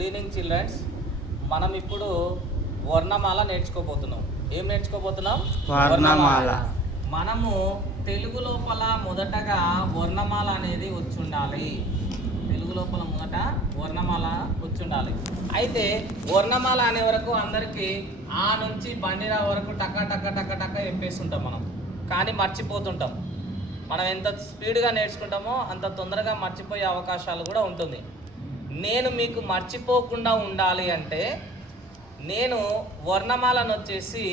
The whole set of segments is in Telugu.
Good evening children's. మనం ఇప్పుడు వర్ణమాల నేర్చుకోబోతున్నాం. ఏం నేర్చుకోబోతున్నాం? వర్ణమాల. మనము తెలుగు లోపల మొదటగా వర్ణమాల అనేది వచ్చుండాలి. తెలుగు లోపల మొదట వర్ణమాల వచ్చుండాలి. అయితే వర్ణమాల అనే వరకు అందరికీ ఆ నుంచి బండిరా వరకు టక టక టక టక చెప్పేస్తుంటాం మనం, కానీ మర్చిపోతుంటాం. మనం ఎంత స్పీడ్గా నేర్చుకుంటామో అంత తొందరగా మర్చిపోయే అవకాశాలు కూడా ఉంటుంది. నేను మీకు మర్చిపోకుండా ఉండాలి అంటే నేను వర్ణమాలను వచ్చేసి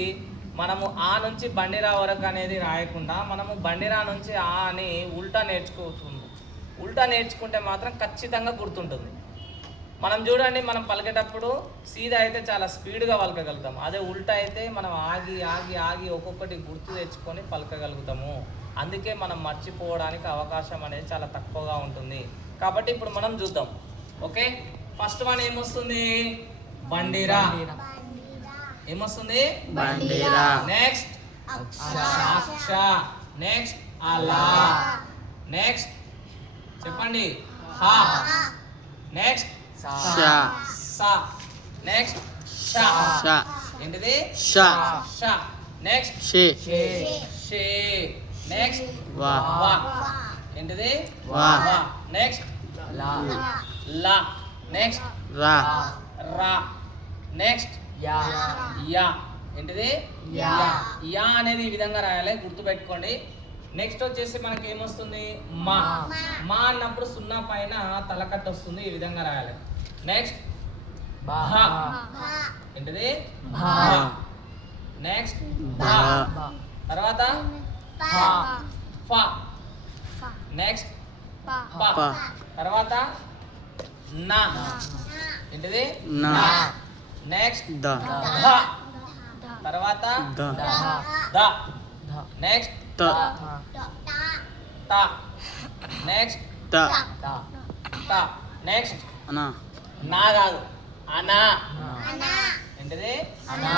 మనము ఆ నుంచి బండిరా వరకు అనేది రాయకుండా మనము బండిరా నుంచి ఆ అని ఉల్టా నేర్చుకుంటే మాత్రం ఖచ్చితంగా గుర్తుంటుంది. మనం చూడండి, మనం పలికేటప్పుడు సీదా అయితే చాలా స్పీడ్గా పలకగలుగుతాం. అదే ఉల్టా అయితే మనం ఆగి ఆగి ఆగి ఒక్కొక్కటి గుర్తు తెచ్చుకొని పలకగలుగుతాము. అందుకే మనం మర్చిపోవడానికి అవకాశం అనేది చాలా తక్కువగా ఉంటుంది. కాబట్టి ఇప్పుడు మనం చూద్దాం. ఓకే, ఫస్ట్ వన్ ఏమొస్తుంది? బండిరా. ఏమొస్తుంది? బండిరా. నెక్స్ట్ అక్ష. నెక్స్ట్ అలా. నెక్స్ట్ చెప్పండి హా. నెక్స్ట్ సా. నెక్స్ట్ షా. ఏంటిది? షా. షా. నెక్స్ట్ షే. షే. నెక్స్ట్ వా. వా. ఏంటిది? వా. వా. Next law. నెక్స్ట్ రా. రా. Next yeah. ఏంటిది? యా అనేది ఈ విధంగా రాయాలి, గుర్తుపెట్టుకోండి. నెక్స్ట్ వచ్చేసి మనకి ఏమొస్తుంది? మా. మా అన్నప్పుడు సున్నా పైన తలకట్టు వస్తుంది, ఈ విధంగా రాయాలి. నెక్స్ట్ భా. ఏంటిది? నెక్స్ట్ భా. తర్వాత ఫా. నెక్స్ట్ పా. తర్వాత నా. ఏంటిది? నా. నెక్స్ట్ ద. ధ. తర్వాత ద. ద. నెక్స్ట్ త. త. నెక్స్ట్ త. త. నెక్స్ట్ అనా. నా కాదు, అనా. ఏంటిది? అనా.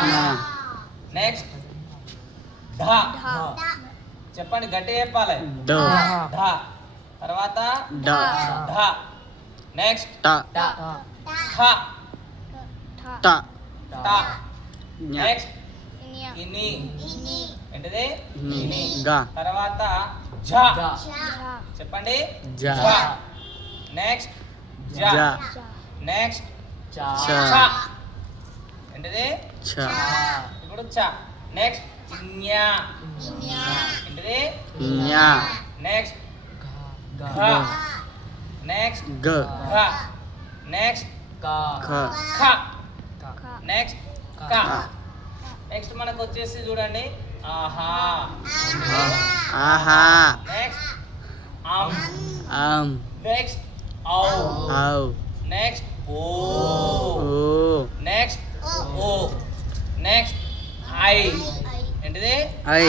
నెక్స్ట్ ధ. చెప్పండి, గట్టి చెప్పాలి. ద. ధ. తర్వాత డ. ధ. నెక్స్ట్ ట. ఠ. ట. ట. ఞ. నెక్స్ట్ ఇని. ఏంటిది? ని. గ. తర్వాత ఝ. చెప్పండి జ. ఝ. నెక్స్ట్ జ. జ. నెక్స్ట్ చ. ఛ. ఏంటిది? ఛ. ఇప్పుడు ఛ. నెక్స్ట్ ఞ. ఏంటిది? ఞ. నెక్స్ట్ ఘ. నెక్స్ట్ గ. ఘ. నెక్స్ట్ ఖ. ఖ. నెక్స్ట్ క. నెక్స్ట్ మనకు వచ్చేసి చూడండి ఆహా. ఆహా. నెక్స్ట్ అం. ఆమ్. నెక్స్ట్ ఔ. ఔ. నెక్స్ట్ ఓ. ఓ. నెక్స్ట్ ఓ. నెక్స్ట్ ఐ. ఏంటిది? ఐ.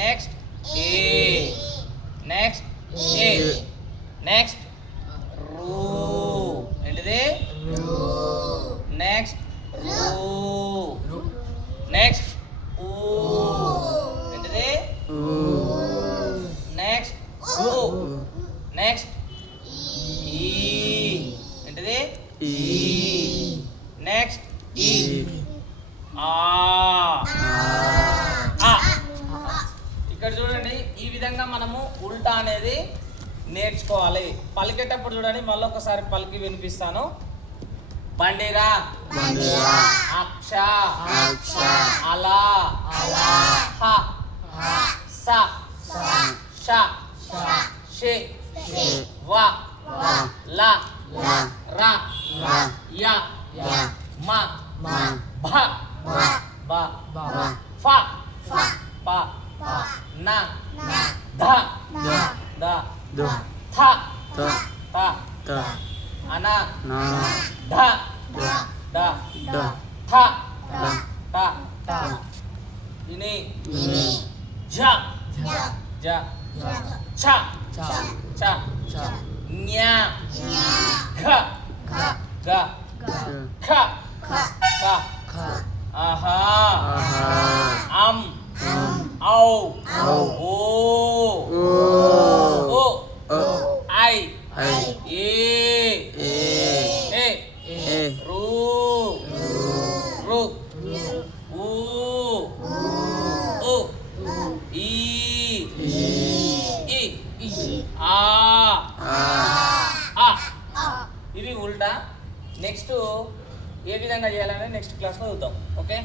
నెక్స్ట్ ఏ. నెక్స్ట్ ఏ. నెక్స్ట్ రూ. ఏంటిది? నెక్స్ట్ రూ. నెక్స్ట్ ఊ. ఏంటిది? ఊ. నెక్స్ట్ ఊ. నెక్స్ట్ ఈ. ఏంటిది? ఈ. నెక్స్ట్ ఈ. ఆ. ఆ. ఆ. ఇక్కడ చూడండి, ఈ విధంగా మనము ఉల్టా అనేది నేర్చుకోవాలి. పలికేటప్పుడు చూడండి, మళ్ళీ ఒకసారి పలికి వినిపిస్తాను. బండిరా. బండిరా. అక్ష. అక్ష. అలా. హ. స. ష. షే. వా. లా. రా. యా. మా. భ. బ. ఫ. ప. నా. ధ. ద. ద. థ. త. త. త. అనా. నా. ధ. ద. ద. థ. త. ఇని. ని. ఝ. జ. ఛ. ఛ. జ్ఞ. ఘ. గ. ఖ. క. ఆహా. ఆహా. అం. ఔ. ఔ. ఓ. ఓ. ఓ. ఓ. ఐ. ఐ. ఏ. ఏ. ఏ. ఏ. ఆ ఆ ఆ ఇది ఉల్టా. నెక్స్ట్ ఏ విధంగా చేయాలని నెక్స్ట్ క్లాస్లో చూద్దాం. ఓకే.